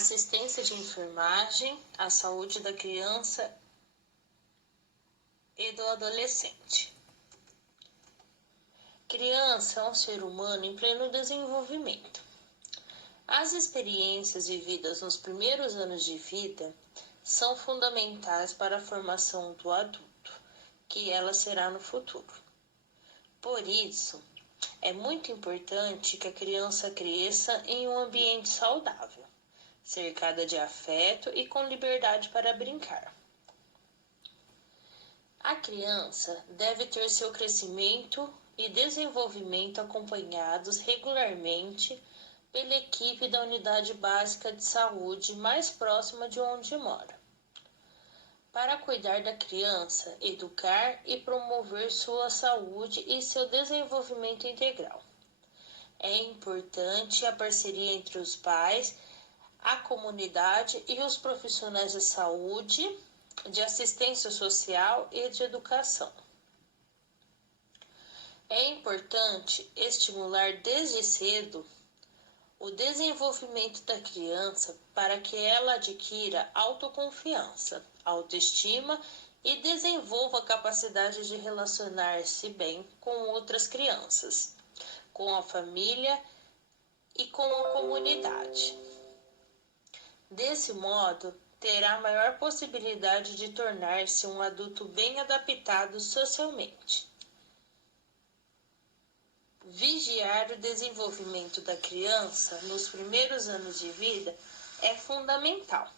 assistência de enfermagem à saúde da criança e do adolescente. Criança é um ser humano em pleno desenvolvimento. As experiências vividas nos primeiros anos de vida são fundamentais para a formação do adulto, que ela será no futuro. Por isso, é muito importante que a criança cresça em um ambiente saudável, cercada de afeto e com liberdade para brincar. A criança deve ter seu crescimento e desenvolvimento acompanhados regularmente pela equipe da unidade básica de saúde mais próxima de onde mora. Para cuidar da criança, educar e promover sua saúde e seu desenvolvimento integral. É importante a parceria entre os pais, a comunidade e os profissionais de saúde, de assistência social e de educação. É importante estimular desde cedo o desenvolvimento da criança para que ela adquira autoconfiança, autoestima e desenvolva a capacidade de relacionar-se bem com outras crianças, com a família e com a comunidade. Desse modo, terá maior possibilidade de tornar-se um adulto bem adaptado socialmente. Vigiar o desenvolvimento da criança nos primeiros anos de vida é fundamental,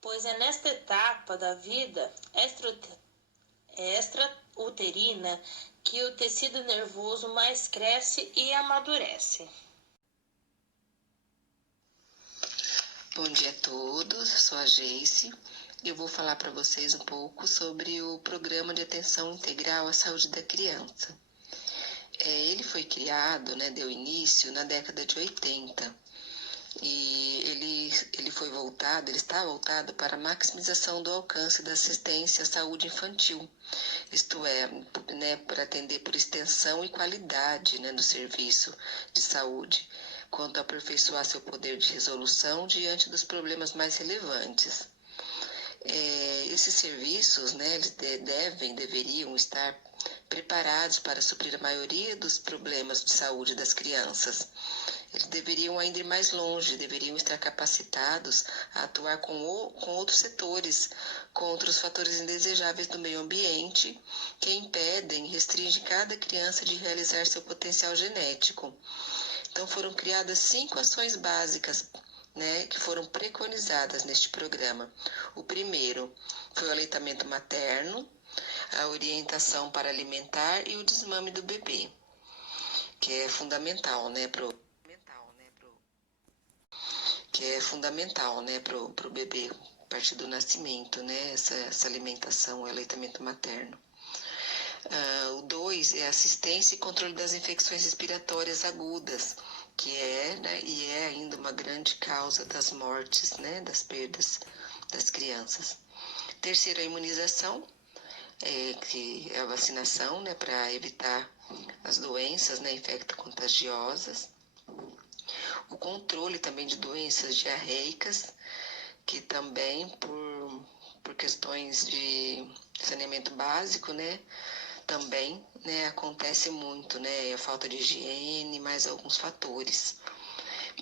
pois é nesta etapa da vida extrauterina que o tecido nervoso mais cresce e amadurece. Bom dia a todos, eu sou a Geice e eu vou falar para vocês um pouco sobre o Programa de Atenção Integral à Saúde da Criança. Ele foi criado, deu início na década de 80 e ele está voltado para a maximização do alcance da assistência à saúde infantil, isto é, para atender por extensão e qualidade no serviço de saúde, quanto a aperfeiçoar seu poder de resolução diante dos problemas mais relevantes. Esses serviços, eles deveriam estar preparados para suprir a maioria dos problemas de saúde das crianças. Eles deveriam ainda ir mais longe, deveriam estar capacitados a atuar com outros setores contra os fatores indesejáveis do meio ambiente que impedem e restringem cada criança de realizar seu potencial genético. Então foram criadas 5 ações básicas que foram preconizadas neste programa. O primeiro foi o aleitamento materno, a orientação para alimentar e o desmame do bebê, que é fundamental, pro bebê a partir do nascimento, essa alimentação, o aleitamento materno. O 2 é assistência e controle das infecções respiratórias agudas, que é ainda uma grande causa das mortes, das perdas das crianças. Terceiro, a imunização, que é a vacinação, para evitar as doenças, infecto-contagiosas. O controle também de doenças diarreicas, que também por questões de saneamento básico, também acontece muito, a falta de higiene, mais alguns fatores.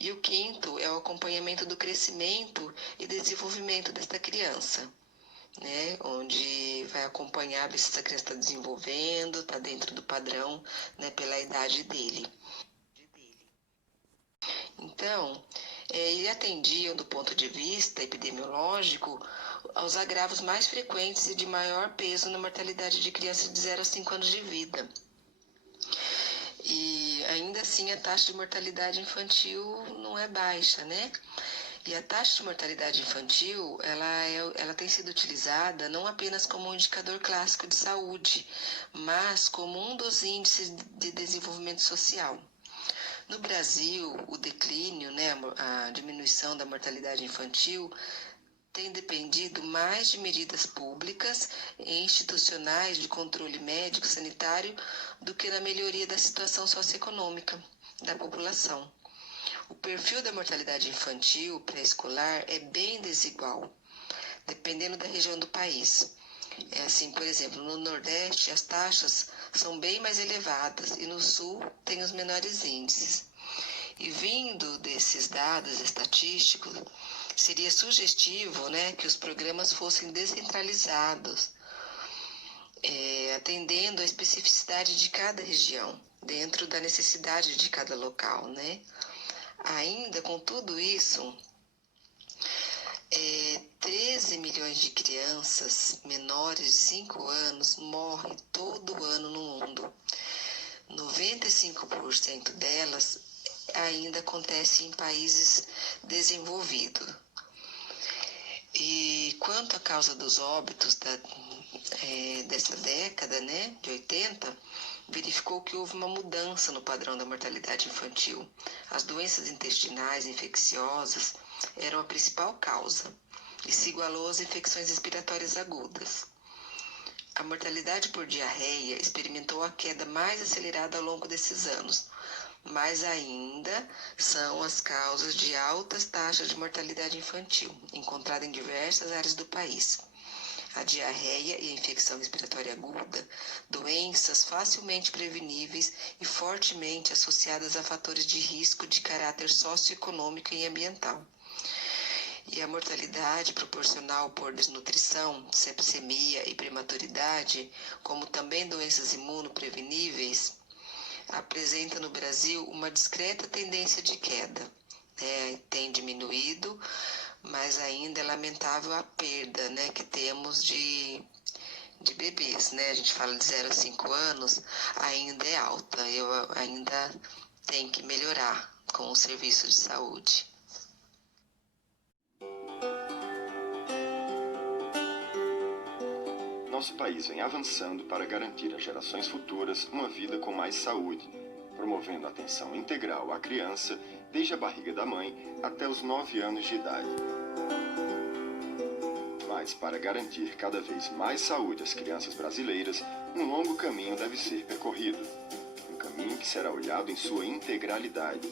E o quinto é o acompanhamento do crescimento e desenvolvimento desta criança, onde vai acompanhar ver se essa criança está desenvolvendo, está dentro do padrão, pela idade dele. Então, ele atendia, do ponto de vista epidemiológico, aos agravos mais frequentes e de maior peso na mortalidade de crianças de 0 a 5 anos de vida. E ainda assim a taxa de mortalidade infantil não é baixa, E a taxa de mortalidade infantil, ela tem sido utilizada não apenas como um indicador clássico de saúde, mas como um dos índices de desenvolvimento social. No Brasil, o declínio, a diminuição da mortalidade infantil tem dependido mais de medidas públicas e institucionais de controle médico sanitário do que na melhoria da situação socioeconômica da população. O perfil da mortalidade infantil pré-escolar é bem desigual, dependendo da região do país. É assim, por exemplo, no Nordeste as taxas são bem mais elevadas e no Sul tem os menores índices. E vindo desses dados estatísticos, seria sugestivo, né, que os programas fossem descentralizados, atendendo à especificidade de cada região, dentro da necessidade de cada local, né? Ainda com tudo isso, 13 milhões de crianças menores de 5 anos morrem todo ano no mundo. 95% delas ainda acontece em países desenvolvidos. E quanto à causa dos óbitos dessa década, né, de 80, verificou que houve uma mudança no padrão da mortalidade infantil. As doenças intestinais infecciosas eram a principal causa e se igualou às infecções respiratórias agudas. A mortalidade por diarreia experimentou a queda mais acelerada ao longo desses anos, mas ainda são as causas de altas taxas de mortalidade infantil, encontrada em diversas áreas do país. A diarreia e a infecção respiratória aguda, doenças facilmente preveníveis e fortemente associadas a fatores de risco de caráter socioeconômico e ambiental. E a mortalidade proporcional por desnutrição, sepsemia e prematuridade, como também doenças imunopreveníveis, apresenta no Brasil uma discreta tendência de queda. Tem diminuído, mas ainda é lamentável a perda, né, que temos de bebês, né? A gente fala de 0 a 5 anos, ainda é alta. Eu ainda tenho que melhorar com o serviço de saúde. Nosso país vem avançando para garantir às gerações futuras uma vida com mais saúde, promovendo a atenção integral à criança desde a barriga da mãe até os 9 anos de idade. Mas para garantir cada vez mais saúde às crianças brasileiras, um longo caminho deve ser percorrido. Um caminho que será olhado em sua integralidade.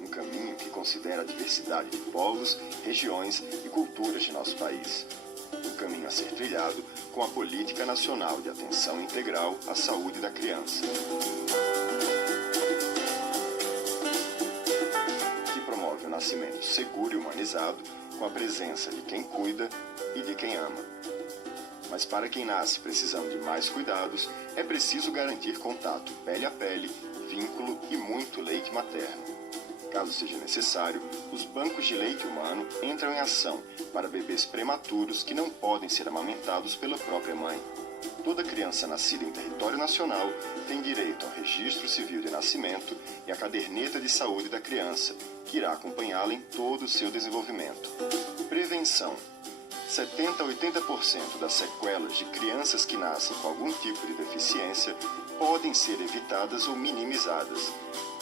Um caminho que considera a diversidade de povos, regiões e culturas de nosso país. Um caminho a ser trilhado com a Política Nacional de Atenção Integral à Saúde da Criança, que promove o nascimento seguro e humanizado com a presença de quem cuida e de quem ama. Mas para quem nasce precisando de mais cuidados, é preciso garantir contato pele a pele, vínculo e muito leite materno. Caso seja necessário, os bancos de leite humano entram em ação para bebês prematuros que não podem ser amamentados pela própria mãe. Toda criança nascida em território nacional tem direito ao registro civil de nascimento e à caderneta de saúde da criança, que irá acompanhá-la em todo o seu desenvolvimento. Prevenção. 70 a 80% das sequelas de crianças que nascem com algum tipo de deficiência podem ser evitadas ou minimizadas.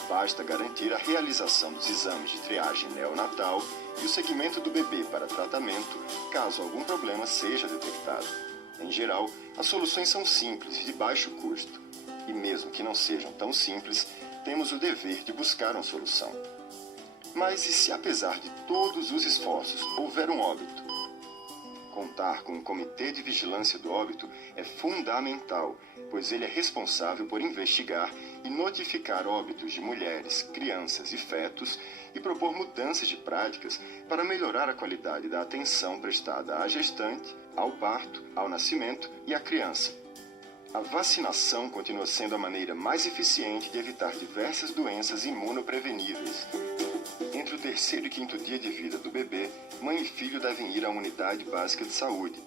Basta garantir a realização dos exames de triagem neonatal e o seguimento do bebê para tratamento, caso algum problema seja detectado. Em geral, as soluções são simples e de baixo custo. E mesmo que não sejam tão simples, temos o dever de buscar uma solução. Mas e se, apesar de todos os esforços, houver um óbito? Contar com um comitê de vigilância do óbito é fundamental, pois ele é responsável por investigar e notificar óbitos de mulheres, crianças e fetos e propor mudanças de práticas para melhorar a qualidade da atenção prestada à gestante, ao parto, ao nascimento e à criança. A vacinação continua sendo a maneira mais eficiente de evitar diversas doenças imunopreveníveis. Entre o 3º e 5º dia de vida do bebê, mãe e filho devem ir à unidade básica de saúde.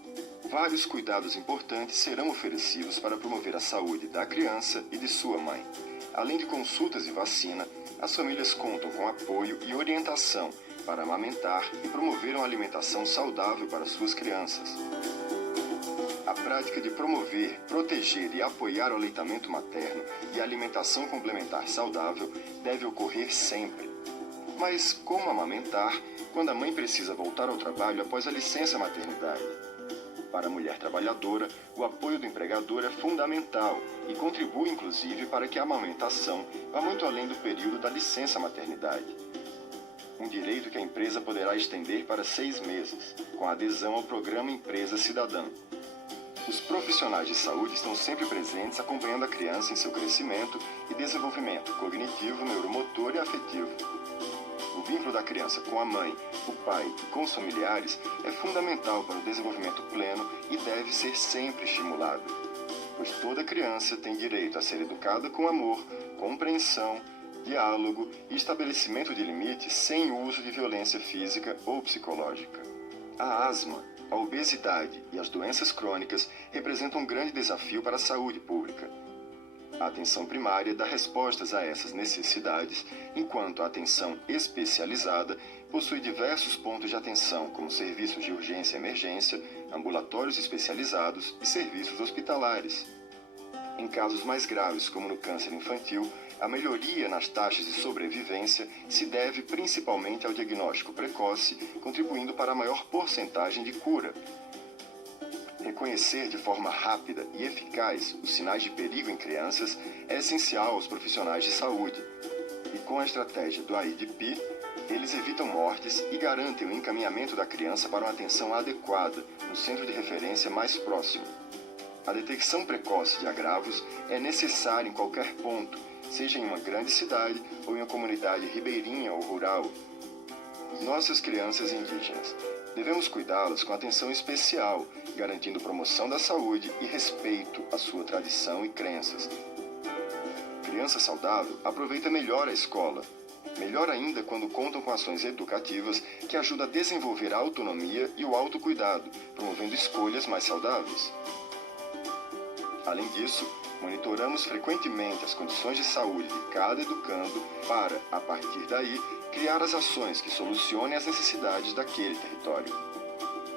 Vários cuidados importantes serão oferecidos para promover a saúde da criança e de sua mãe. Além de consultas e vacina, as famílias contam com apoio e orientação para amamentar e promover uma alimentação saudável para suas crianças. A prática de promover, proteger e apoiar o aleitamento materno e a alimentação complementar saudável deve ocorrer sempre. Mas como amamentar quando a mãe precisa voltar ao trabalho após a licença maternidade? Para a mulher trabalhadora, o apoio do empregador é fundamental e contribui inclusive para que a amamentação vá muito além do período da licença maternidade. um direito que a empresa poderá estender para 6 meses, com adesão ao programa Empresa Cidadã. Os profissionais de saúde estão sempre presentes acompanhando a criança em seu crescimento e desenvolvimento cognitivo, neuromotor e afetivo. O vínculo da criança com a mãe, o pai e com os familiares é fundamental para o desenvolvimento pleno e deve ser sempre estimulado, pois toda criança tem direito a ser educada com amor, compreensão, diálogo e estabelecimento de limites sem uso de violência física ou psicológica. A asma, a obesidade e as doenças crônicas representam um grande desafio para a saúde pública. A atenção primária dá respostas a essas necessidades, enquanto a atenção especializada possui diversos pontos de atenção, como serviços de urgência e emergência, ambulatórios especializados e serviços hospitalares. Em casos mais graves, como no câncer infantil, a melhoria nas taxas de sobrevivência se deve principalmente ao diagnóstico precoce, contribuindo para a maior porcentagem de cura. Reconhecer de forma rápida e eficaz os sinais de perigo em crianças é essencial aos profissionais de saúde. E com a estratégia do AIDP, eles evitam mortes e garantem o encaminhamento da criança para uma atenção adequada no centro de referência mais próximo. A detecção precoce de agravos é necessária em qualquer ponto, seja em uma grande cidade ou em uma comunidade ribeirinha ou rural. Nossas crianças indígenas. Devemos cuidá-las com atenção especial, garantindo promoção da saúde e respeito à sua tradição e crenças. Criança saudável aproveita melhor a escola. Melhor ainda quando contam com ações educativas que ajudam a desenvolver a autonomia e o autocuidado, promovendo escolhas mais saudáveis. Além disso, monitoramos frequentemente as condições de saúde de cada educando para, a partir daí, criar as ações que solucionem as necessidades daquele território.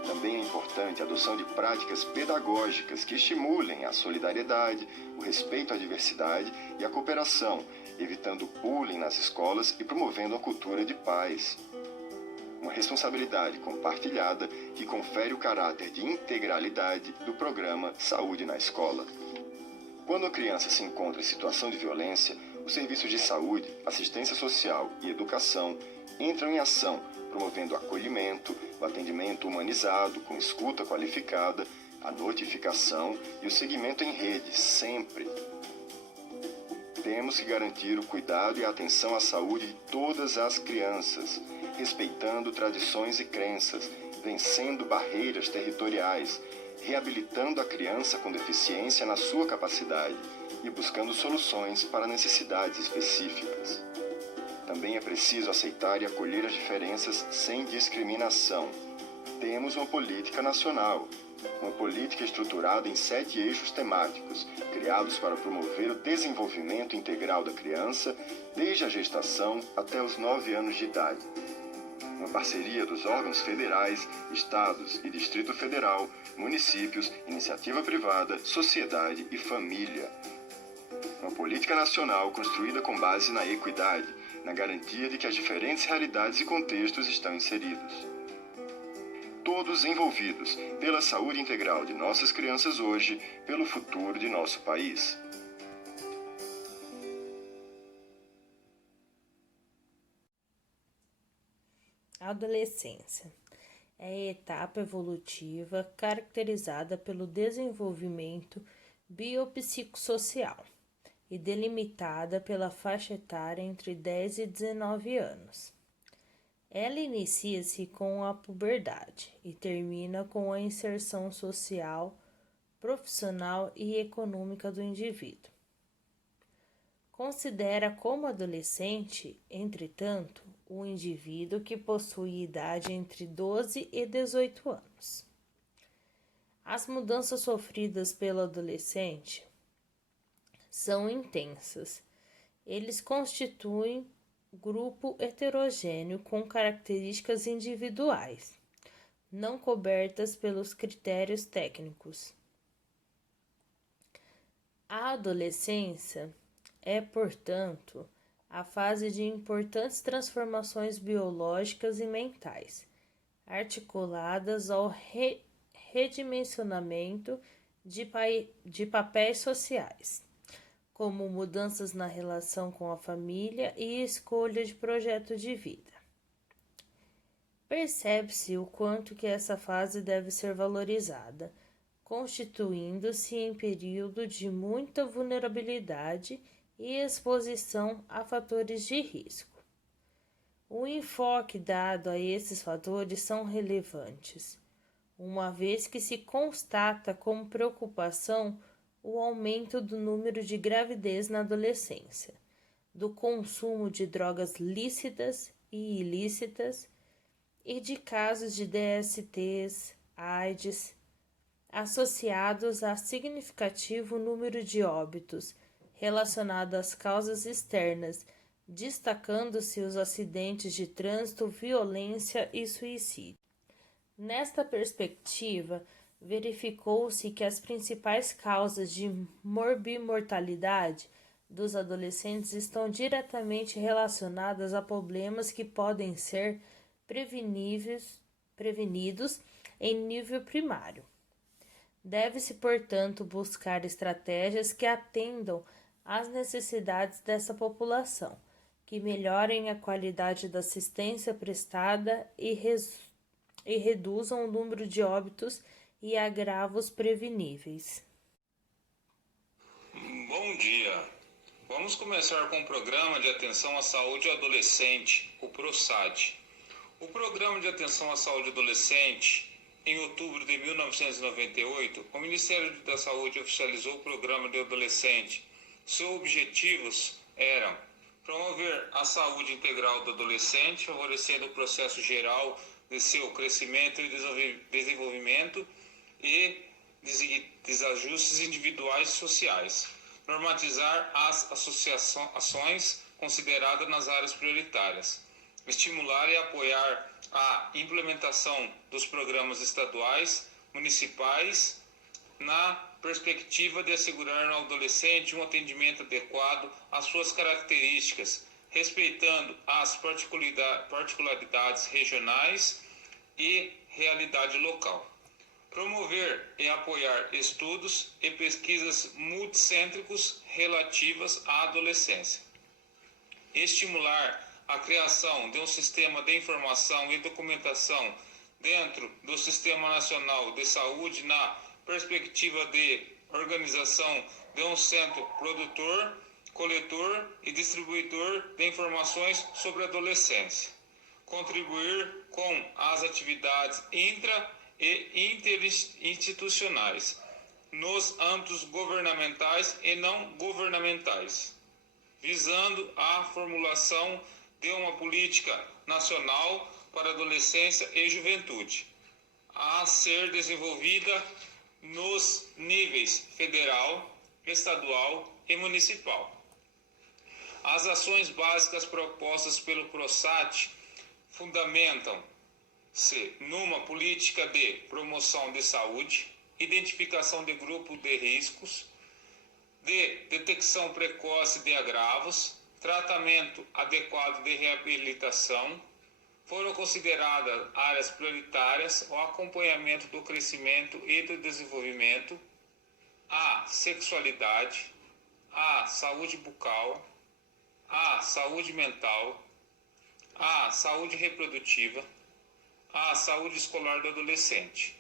Também é importante a adoção de práticas pedagógicas que estimulem a solidariedade, o respeito à diversidade e a cooperação, evitando o bullying nas escolas e promovendo a cultura de paz. Uma responsabilidade compartilhada que confere o caráter de integralidade do programa Saúde na Escola. Quando a criança se encontra em situação de violência, os serviços de saúde, assistência social e educação entram em ação, promovendo o acolhimento, o atendimento humanizado com escuta qualificada, a notificação e o seguimento em rede, sempre. Temos que garantir o cuidado e a atenção à saúde de todas as crianças, respeitando tradições e crenças, vencendo barreiras territoriais, reabilitando a criança com deficiência na sua capacidade e buscando soluções para necessidades específicas. Também é preciso aceitar e acolher as diferenças sem discriminação. Temos uma política nacional, uma política estruturada em 7 eixos temáticos, criados para promover o desenvolvimento integral da criança, desde a gestação até os 9 anos de idade. Uma parceria dos órgãos federais, estados e Distrito Federal, municípios, iniciativa privada, sociedade e família. Uma política nacional construída com base na equidade, na garantia de que as diferentes realidades e contextos estão inseridos. Todos envolvidos pela saúde integral de nossas crianças hoje, pelo futuro de nosso país. A adolescência é a etapa evolutiva caracterizada pelo desenvolvimento biopsicossocial e delimitada pela faixa etária entre 10 e 19 anos. Ela inicia-se com a puberdade e termina com a inserção social, profissional e econômica do indivíduo. Considera como adolescente, entretanto, o indivíduo que possui idade entre 12 e 18 anos. As mudanças sofridas pelo adolescente são intensas. Eles constituem grupo heterogêneo com características individuais, não cobertas pelos critérios técnicos. A adolescência é, portanto, a fase de importantes transformações biológicas e mentais, articuladas ao redimensionamento de papéis sociais, como mudanças na relação com a família e escolha de projeto de vida. percebe-se o quanto que essa fase deve ser valorizada, constituindo-se em período de muita vulnerabilidade e exposição a fatores de risco. O enfoque dado a esses fatores são relevantes, uma vez que se constata como preocupação o aumento do número de gravidez na adolescência, do consumo de drogas lícitas e ilícitas e de casos de DSTs, AIDS, associados a significativo número de óbitos relacionados às causas externas, destacando-se os acidentes de trânsito, violência e suicídio. Nesta perspectiva, verificou-se que as principais causas de morbimortalidade dos adolescentes estão diretamente relacionadas a problemas que podem ser prevenidos em nível primário. Deve-se, portanto, buscar estratégias que atendam às necessidades dessa população, que melhorem a qualidade da assistência prestada e reduzam o número de óbitos e agravos preveníveis. Bom dia! Vamos começar com o Programa de Atenção à Saúde Adolescente, o PROSAD. O Programa de Atenção à Saúde Adolescente, em outubro de 1998, o Ministério da Saúde oficializou o Programa de Adolescente. Seus objetivos eram promover a saúde integral do adolescente, favorecendo o processo geral de seu crescimento e desenvolvimento e desajustes individuais e sociais. Normatizar as associações consideradas nas áreas prioritárias. Estimular e apoiar a implementação dos programas estaduais, municipais, na perspectiva de assegurar ao adolescente um atendimento adequado às suas características, respeitando as particularidades regionais e realidade local. Promover e apoiar estudos e pesquisas multicêntricos relativas à adolescência. Estimular a criação de um sistema de informação e documentação dentro do Sistema Nacional de Saúde na perspectiva de organização de um centro produtor, coletor e distribuidor de informações sobre a adolescência. Contribuir com as atividades intra- e interinstitucionais nos âmbitos governamentais e não governamentais, visando a formulação de uma política nacional para adolescência e juventude, a ser desenvolvida nos níveis federal, estadual e municipal. As ações básicas propostas pelo PROSAD fundamentam-se numa política de promoção de saúde, identificação de grupos de riscos, de detecção precoce de agravos, tratamento adequado de reabilitação. Foram consideradas áreas prioritárias o acompanhamento do crescimento e do desenvolvimento, a sexualidade, a saúde bucal, a saúde mental, a saúde reprodutiva, a saúde escolar do adolescente,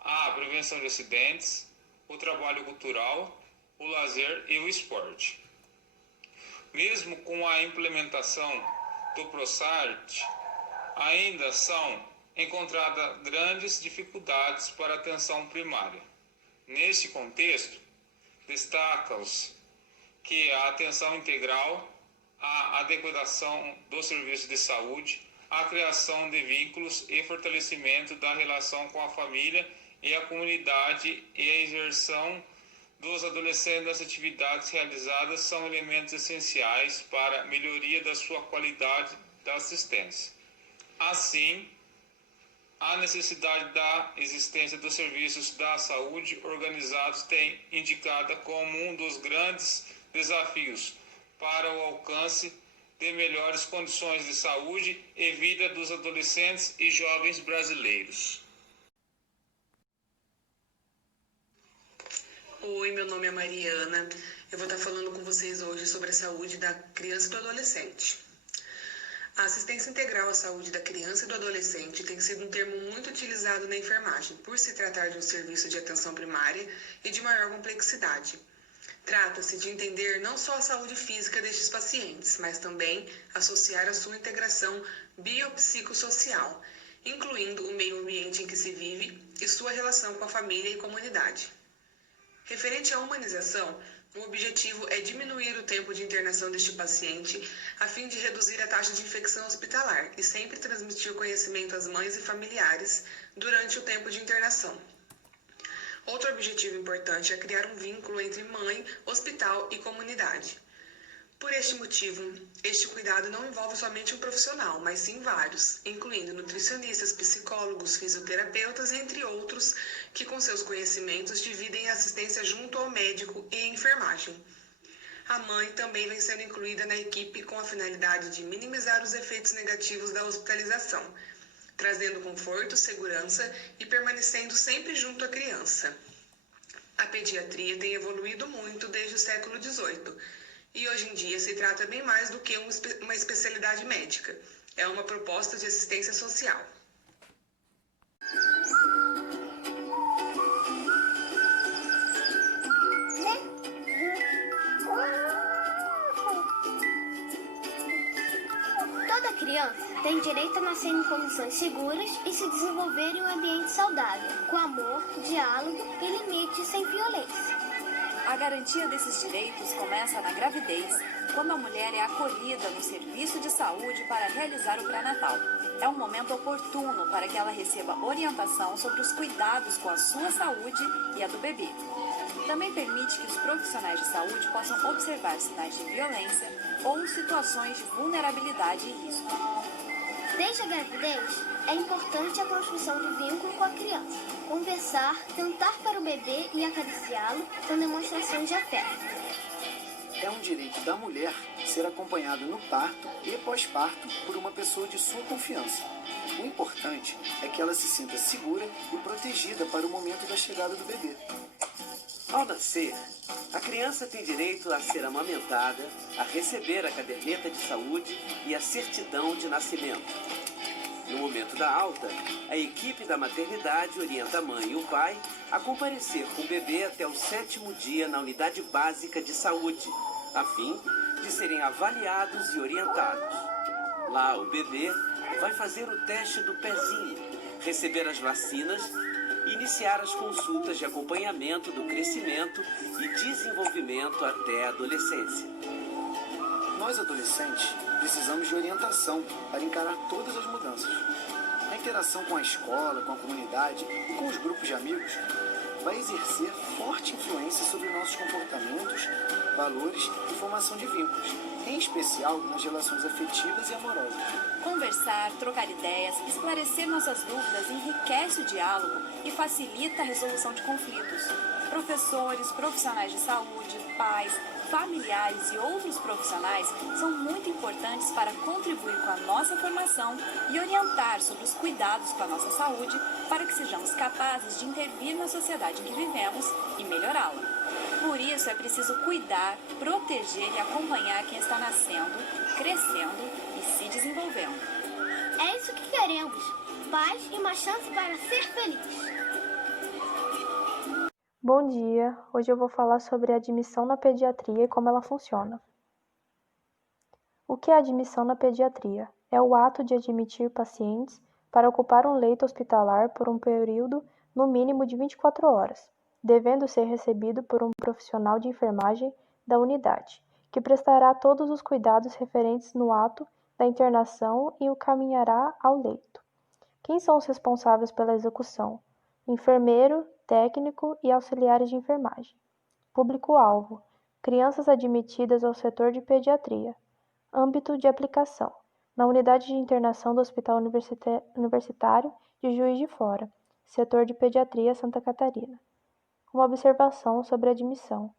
a prevenção de acidentes, o trabalho cultural, o lazer e o esporte. Mesmo com a implementação do PROSAD, ainda são encontradas grandes dificuldades para a atenção primária. Neste contexto, destaca-se que a atenção integral, a adequação do serviço de saúde, a criação de vínculos e fortalecimento da relação com a família e a comunidade e a inserção dos adolescentes nas atividades realizadas são elementos essenciais para a melhoria da sua qualidade da assistência. Assim, a necessidade da existência dos serviços da saúde organizados tem indicada como um dos grandes desafios para o alcance de melhores condições de saúde e vida dos adolescentes e jovens brasileiros. Oi, meu nome é Mariana. Eu vou estar falando com vocês hoje sobre a saúde da criança e do adolescente. A assistência integral à saúde da criança e do adolescente tem sido um termo muito utilizado na enfermagem, por se tratar de um serviço de atenção primária e de maior complexidade. Trata-se de entender não só a saúde física destes pacientes, mas também associar a sua integração biopsicossocial, incluindo o meio ambiente em que se vive e sua relação com a família e comunidade. Referente à humanização, o objetivo é diminuir o tempo de internação deste paciente a fim de reduzir a taxa de infecção hospitalar e sempre transmitir o conhecimento às mães e familiares durante o tempo de internação. Outro objetivo importante é criar um vínculo entre mãe, hospital e comunidade. Por este motivo, este cuidado não envolve somente um profissional, mas sim vários, incluindo nutricionistas, psicólogos, fisioterapeutas, entre outros, que com seus conhecimentos dividem a assistência junto ao médico e enfermagem. A mãe também vem sendo incluída na equipe com a finalidade de minimizar os efeitos negativos da hospitalização, trazendo conforto, segurança e permanecendo sempre junto à criança. A pediatria tem evoluído muito desde o século XVIII e hoje em dia se trata bem mais do que uma especialidade médica. É uma proposta de assistência social. Toda criança tem direito a nascer em condições seguras e se desenvolver em um ambiente saudável, com amor, diálogo e limites sem violência. A garantia desses direitos começa na gravidez, quando a mulher é acolhida no serviço de saúde para realizar o pré-natal. É um momento oportuno para que ela receba orientação sobre os cuidados com a sua saúde e a do bebê. Também permite que os profissionais de saúde possam observar sinais de violência ou situações de vulnerabilidade e risco. Desde a gravidez, é importante a construção de vínculo com a criança. Conversar, cantar para o bebê e acariciá-lo com demonstrações de afeto. É um direito da mulher ser acompanhada no parto e pós-parto por uma pessoa de sua confiança. O importante é que ela se sinta segura e protegida para o momento da chegada do bebê. Ao nascer, a criança tem direito a ser amamentada, a receber a caderneta de saúde e a certidão de nascimento. No momento da alta, a equipe da maternidade orienta a mãe e o pai a comparecer com o bebê até o 7º dia na unidade básica de saúde, a fim de serem avaliados e orientados. Lá, o bebê vai fazer o teste do pezinho, receber as vacinas e iniciar as consultas de acompanhamento do crescimento e desenvolvimento até a adolescência. Nós, adolescentes, precisamos de orientação para encarar todas as mudanças. A interação com a escola, com a comunidade e com os grupos de amigos vai exercer forte influência sobre nossos comportamentos, valores e formação de vínculos, em especial nas relações afetivas e amorosas. Conversar, trocar ideias, esclarecer nossas dúvidas enriquece o diálogo e facilita a resolução de conflitos. Professores, profissionais de saúde, pais, familiares e outros profissionais são muito importantes para contribuir com a nossa formação e orientar sobre os cuidados com a nossa saúde para que sejamos capazes de intervir na sociedade em que vivemos e melhorá-la. Por isso é preciso cuidar, proteger e acompanhar quem está nascendo, crescendo e se desenvolvendo. É isso que queremos, paz e uma chance para ser feliz. Bom dia, hoje eu vou falar sobre a admissão na pediatria e como ela funciona. O que é admissão na pediatria? É o ato de admitir pacientes para ocupar um leito hospitalar por um período no mínimo de 24 horas, devendo ser recebido por um profissional de enfermagem da unidade, que prestará todos os cuidados referentes no ato da internação e o caminhará ao leito. Quem são os responsáveis pela execução? Enfermeiro, técnico e auxiliares de enfermagem. Público-alvo: crianças admitidas ao setor de pediatria. Âmbito de aplicação: na unidade de internação do Hospital Universitário de Juiz de Fora, setor de pediatria Santa Catarina. Uma observação sobre a admissão: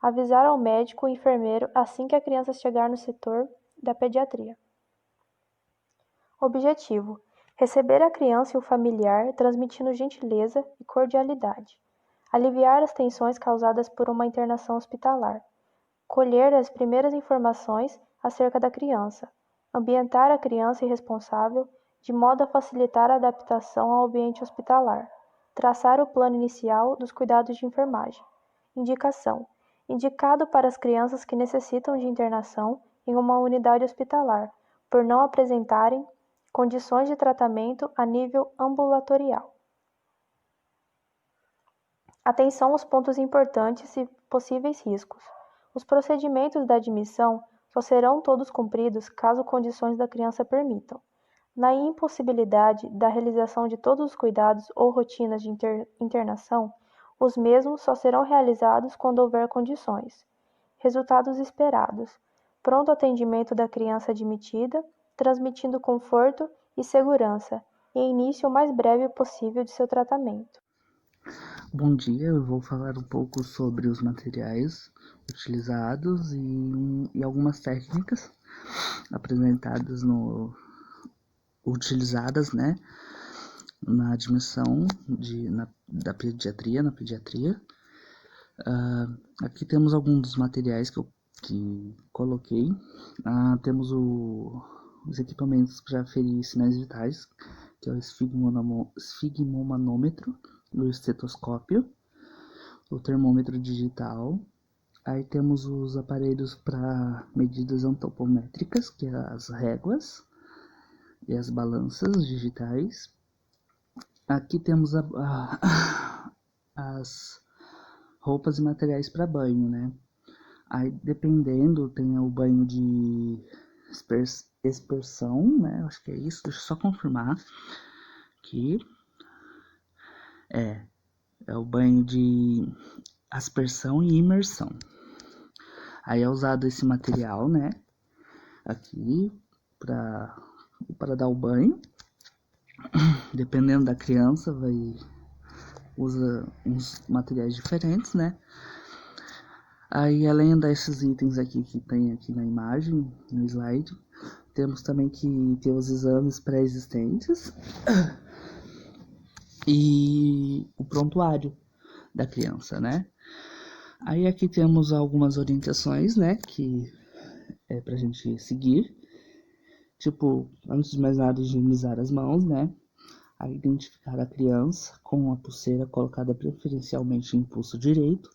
avisar ao médico ou enfermeiro assim que a criança chegar no setor da pediatria. Objetivo: receber a criança e o familiar transmitindo gentileza e cordialidade. Aliviar as tensões causadas por uma internação hospitalar. Colher as primeiras informações acerca da criança. ambientar a criança irresponsável de modo a facilitar a adaptação ao ambiente hospitalar, traçar o plano inicial dos cuidados de enfermagem. Indicação: indicado para as crianças que necessitam de internação em uma unidade hospitalar, por não apresentarem condições de tratamento a nível ambulatorial. Atenção aos pontos importantes e possíveis riscos. Os procedimentos da admissão só serão todos cumpridos caso condições da criança permitam. Na impossibilidade da realização de todos os cuidados ou rotinas de internação, os mesmos só serão realizados quando houver condições. Resultados esperados: pronto atendimento da criança admitida, transmitindo conforto e segurança, e início o mais breve possível de seu tratamento. Bom dia, eu vou falar um pouco sobre os materiais utilizados e algumas técnicas apresentadas utilizadas, né, na admissão na pediatria. Aqui temos alguns dos materiais que eu coloquei. Temos os equipamentos para aferir sinais vitais, que é o esfigmomanômetro, o estetoscópio, o termômetro digital. Aí temos os aparelhos para medidas antropométricas, que é as réguas e as balanças digitais. Aqui temos as roupas e materiais para banho, né? Aí, dependendo, tem o banho de expersão, né? Acho que é isso. Deixa eu só confirmar aqui. É o banho de aspersão e imersão. Aí é usado esse material, né? Aqui para dar o banho. Dependendo da criança, usa uns materiais diferentes, né? Aí, além desses itens aqui que tem aqui na imagem, no slide, temos também que ter os exames pré-existentes e o prontuário da criança, né? Aí aqui temos algumas orientações, né, que é pra gente seguir. Tipo, antes de mais nada, higienizar as mãos, né? A identificar a criança com a pulseira colocada preferencialmente em pulso direito,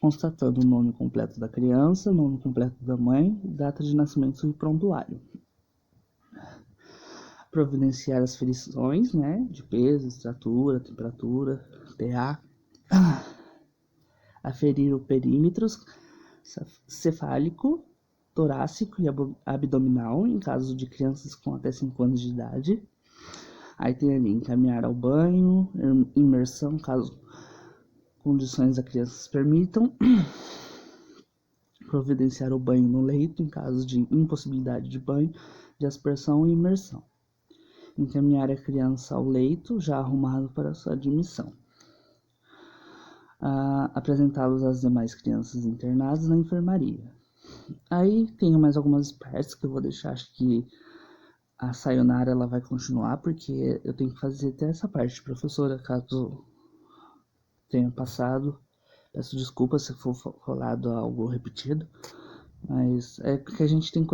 constatando o nome completo da criança, nome completo da mãe, data de nascimento e prontuário. Providenciar as ferições, né, de peso, estatura, temperatura, pH. Aferir o perímetro cefálico, torácico e abdominal, em caso de crianças com até 5 anos de idade. Aí tem ali, encaminhar ao banho, imersão, caso condições da criança permitam. Providenciar o banho no leito, em caso de impossibilidade de banho, de aspersão e imersão. Encaminhar a criança ao leito, já arrumado para sua admissão. Apresentá-los às demais crianças internadas na enfermaria. Aí tem mais algumas partes que eu vou deixar, acho que a Sayonara ela vai continuar, porque eu tenho que fazer até essa parte, professora, caso tenha passado. Peço desculpas se for falado algo repetido, mas é porque a gente tem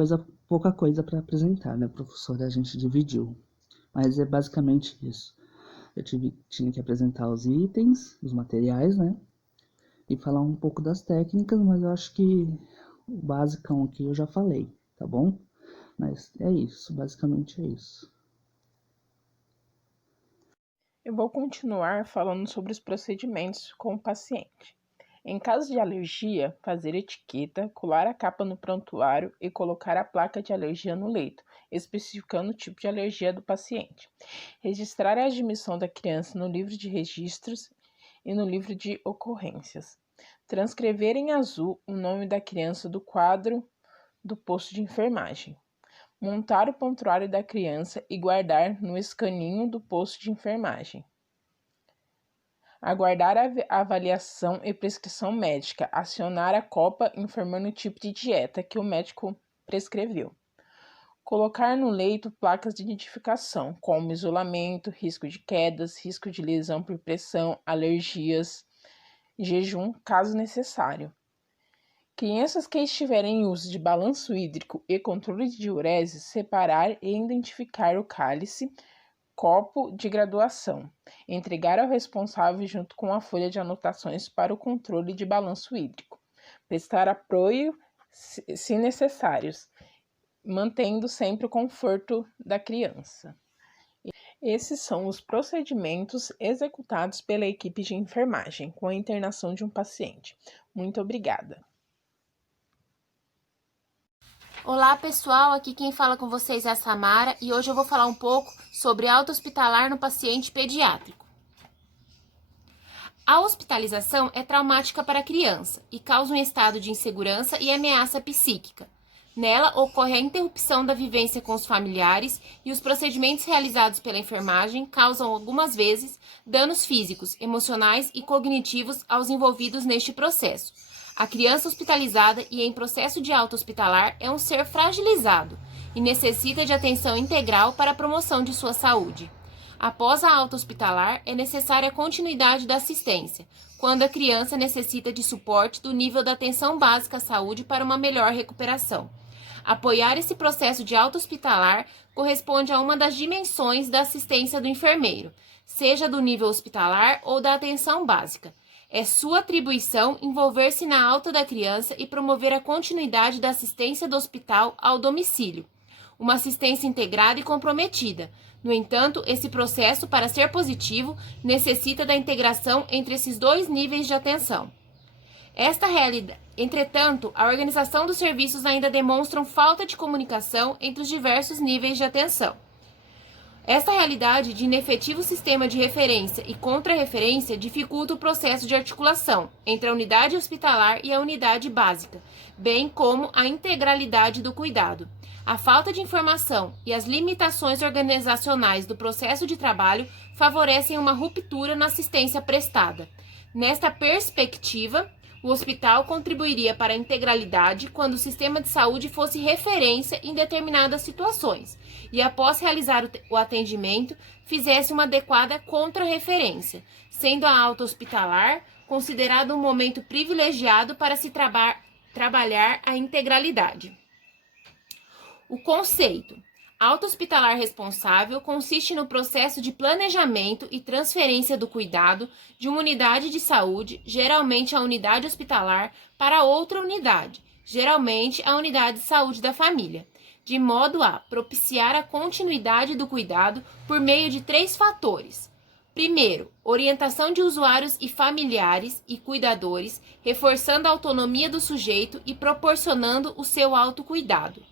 pouca coisa para apresentar, né, professora? A gente dividiu, mas é basicamente isso. Eu tinha que apresentar os itens, os materiais, né, e falar um pouco das técnicas, mas eu acho que o basicão aqui eu já falei, tá bom? Mas é isso, basicamente é isso. Eu vou continuar falando sobre os procedimentos com o paciente. Em caso de alergia, fazer etiqueta, colar a capa no prontuário e colocar a placa de alergia no leito, especificando o tipo de alergia do paciente. Registrar a admissão da criança no livro de registros e no livro de ocorrências. Transcrever em azul o nome da criança do quadro do posto de enfermagem. Montar o prontuário da criança e guardar no escaninho do posto de enfermagem. Aguardar a avaliação e prescrição médica. Acionar a copa informando o tipo de dieta que o médico prescreveu. Colocar no leito placas de identificação, como isolamento, risco de quedas, risco de lesão por pressão, alergias, jejum, caso necessário. Crianças que estiverem em uso de balanço hídrico e controle de diurese, separar e identificar o cálice, copo de graduação. Entregar ao responsável junto com a folha de anotações para o controle de balanço hídrico. Prestar apoio se necessários, mantendo sempre o conforto da criança. Esses são os procedimentos executados pela equipe de enfermagem com a internação de um paciente. Muito obrigada. Olá pessoal, aqui quem fala com vocês é a Samara e hoje eu vou falar um pouco sobre alta hospitalar no paciente pediátrico. A hospitalização é traumática para a criança e causa um estado de insegurança e ameaça psíquica. Nela ocorre a interrupção da vivência com os familiares e os procedimentos realizados pela enfermagem causam algumas vezes danos físicos, emocionais e cognitivos aos envolvidos neste processo. A criança hospitalizada e em processo de alta hospitalar é um ser fragilizado e necessita de atenção integral para a promoção de sua saúde. Após a alta hospitalar, é necessária a continuidade da assistência, quando a criança necessita de suporte do nível da atenção básica à saúde para uma melhor recuperação. Apoiar esse processo de alta hospitalar corresponde a uma das dimensões da assistência do enfermeiro, seja do nível hospitalar ou da atenção básica. É sua atribuição envolver-se na alta da criança e promover a continuidade da assistência do hospital ao domicílio, uma assistência integrada e comprometida. No entanto, esse processo, para ser positivo, necessita da integração entre esses dois níveis de atenção. Entretanto, a organização dos serviços ainda demonstra falta de comunicação entre os diversos níveis de atenção. Esta realidade de inefetivo sistema de referência e contra-referência dificulta o processo de articulação entre a unidade hospitalar e a unidade básica, bem como a integralidade do cuidado. A falta de informação e as limitações organizacionais do processo de trabalho favorecem uma ruptura na assistência prestada. Nesta perspectiva, o hospital contribuiria para a integralidade quando o sistema de saúde fosse referência em determinadas situações e, após realizar o atendimento, fizesse uma adequada contra-referência, sendo a alta hospitalar considerado um momento privilegiado para se trabalhar a integralidade. O conceito alta hospitalar responsável consiste no processo de planejamento e transferência do cuidado de uma unidade de saúde, geralmente a unidade hospitalar, para outra unidade, geralmente a unidade de saúde da família, de modo a propiciar a continuidade do cuidado por meio de 3 fatores. Primeiro, orientação de usuários e familiares e cuidadores, reforçando a autonomia do sujeito e proporcionando o seu autocuidado.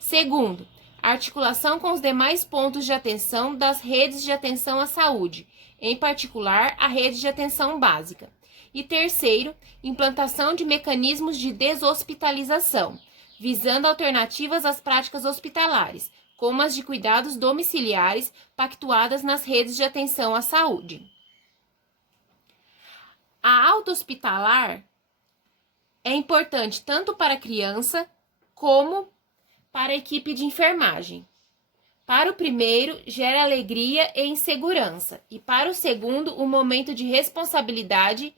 Segundo, articulação com os demais pontos de atenção das redes de atenção à saúde, em particular a rede de atenção básica. E terceiro, implantação de mecanismos de deshospitalização, visando alternativas às práticas hospitalares, como as de cuidados domiciliares pactuadas nas redes de atenção à saúde. A alta hospitalar é importante tanto para a criança como para a equipe de enfermagem. Para o primeiro, gera alegria e insegurança, e para o segundo, um momento de responsabilidade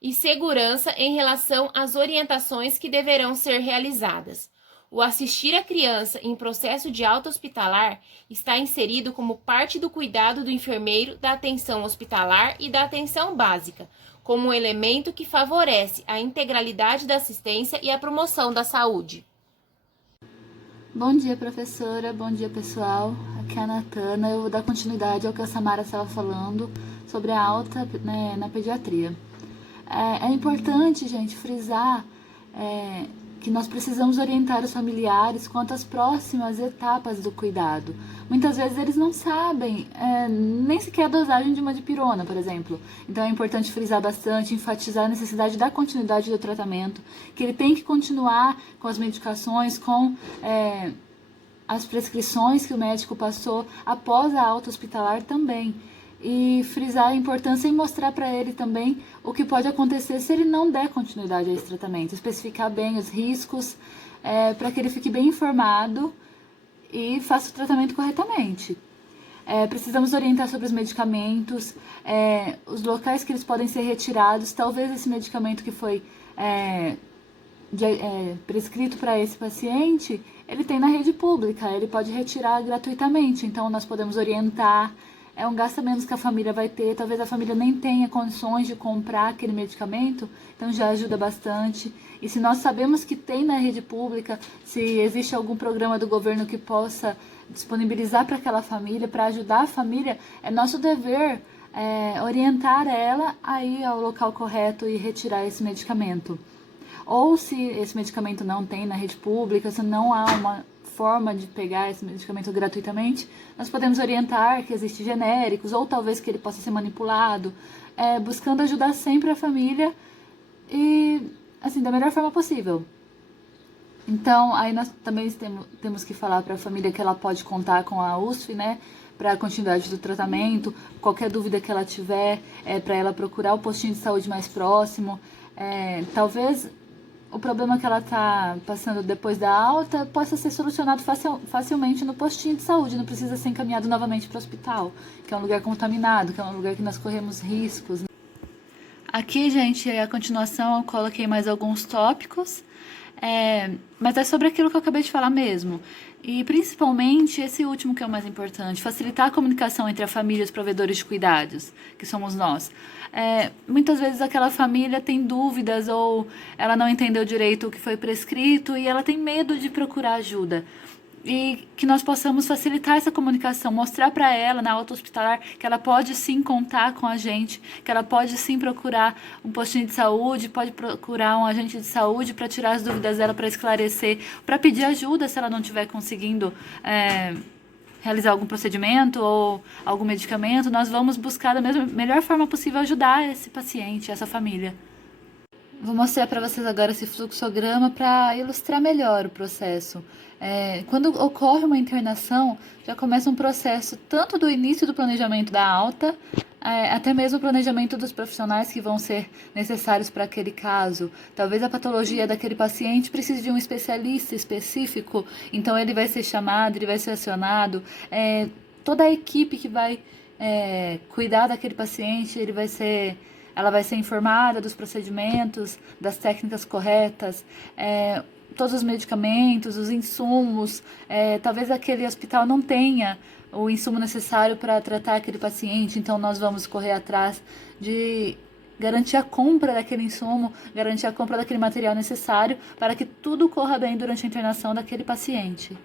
e segurança em relação às orientações que deverão ser realizadas. O assistir a criança em processo de alta hospitalar está inserido como parte do cuidado do enfermeiro da atenção hospitalar e da atenção básica, como um elemento que favorece a integralidade da assistência e a promoção da saúde. Bom dia, professora. Bom dia, pessoal. Aqui é a Natana. Eu vou dar continuidade ao que a Samara estava falando sobre a alta na pediatria. É importante, gente, frisar que nós precisamos orientar os familiares quanto às próximas etapas do cuidado. Muitas vezes eles não sabem nem sequer a dosagem de uma dipirona, por exemplo. Então é importante frisar bastante, enfatizar a necessidade da continuidade do tratamento, que ele tem que continuar com as medicações, com as prescrições que o médico passou após a alta hospitalar também. E frisar a importância em mostrar para ele também o que pode acontecer se ele não der continuidade a esse tratamento, especificar bem os riscos, para que ele fique bem informado e faça o tratamento corretamente. Precisamos orientar sobre os medicamentos, os locais que eles podem ser retirados, talvez esse medicamento que foi prescrito para esse paciente, ele tem na rede pública, ele pode retirar gratuitamente, então nós podemos orientar, é um gasto a menos que a família vai ter, talvez a família nem tenha condições de comprar aquele medicamento, então já ajuda bastante. E se nós sabemos que tem na rede pública, se existe algum programa do governo que possa disponibilizar para aquela família, para ajudar a família, é nosso dever orientar ela a ir ao local correto e retirar esse medicamento. Ou se esse medicamento não tem na rede pública, se não há uma forma de pegar esse medicamento gratuitamente, nós podemos orientar que existem genéricos, ou talvez que ele possa ser manipulado, buscando ajudar sempre a família e, assim, da melhor forma possível. Então, aí nós também temos que falar para a família que ela pode contar com a USF, né, para a continuidade do tratamento, qualquer dúvida que ela tiver, para ela procurar o postinho de saúde mais próximo. Talvez o problema que ela está passando depois da alta possa ser solucionado facilmente no postinho de saúde, não precisa ser encaminhado novamente para o hospital, que é um lugar contaminado, que é um lugar que nós corremos riscos. Aqui, gente, a continuação eu coloquei mais alguns tópicos, mas é sobre aquilo que eu acabei de falar mesmo. E principalmente esse último que é o mais importante, facilitar a comunicação entre a família e os provedores de cuidados, que somos nós. Muitas vezes aquela família tem dúvidas ou ela não entendeu direito o que foi prescrito e ela tem medo de procurar ajuda. E que nós possamos facilitar essa comunicação, mostrar para ela na alta hospitalar que ela pode sim contar com a gente, que ela pode sim procurar um postinho de saúde, pode procurar um agente de saúde para tirar as dúvidas dela, para esclarecer, para pedir ajuda se ela não estiver conseguindo realizar algum procedimento ou algum medicamento. Nós vamos buscar da melhor forma possível ajudar esse paciente, essa família. Vou mostrar para vocês agora esse fluxograma para ilustrar melhor o processo. Quando ocorre uma internação, já começa um processo tanto do início do planejamento da alta, até mesmo o planejamento dos profissionais que vão ser necessários para aquele caso. Talvez a patologia daquele paciente precise de um especialista específico, então ele vai ser chamado, ele vai ser acionado. Toda a equipe que vai cuidar daquele paciente, ela vai ser informada dos procedimentos, das técnicas corretas, todos os medicamentos, os insumos. Talvez aquele hospital não tenha o insumo necessário para tratar aquele paciente, então nós vamos correr atrás de garantir a compra daquele insumo, garantir a compra daquele material necessário para que tudo corra bem durante a internação daquele paciente.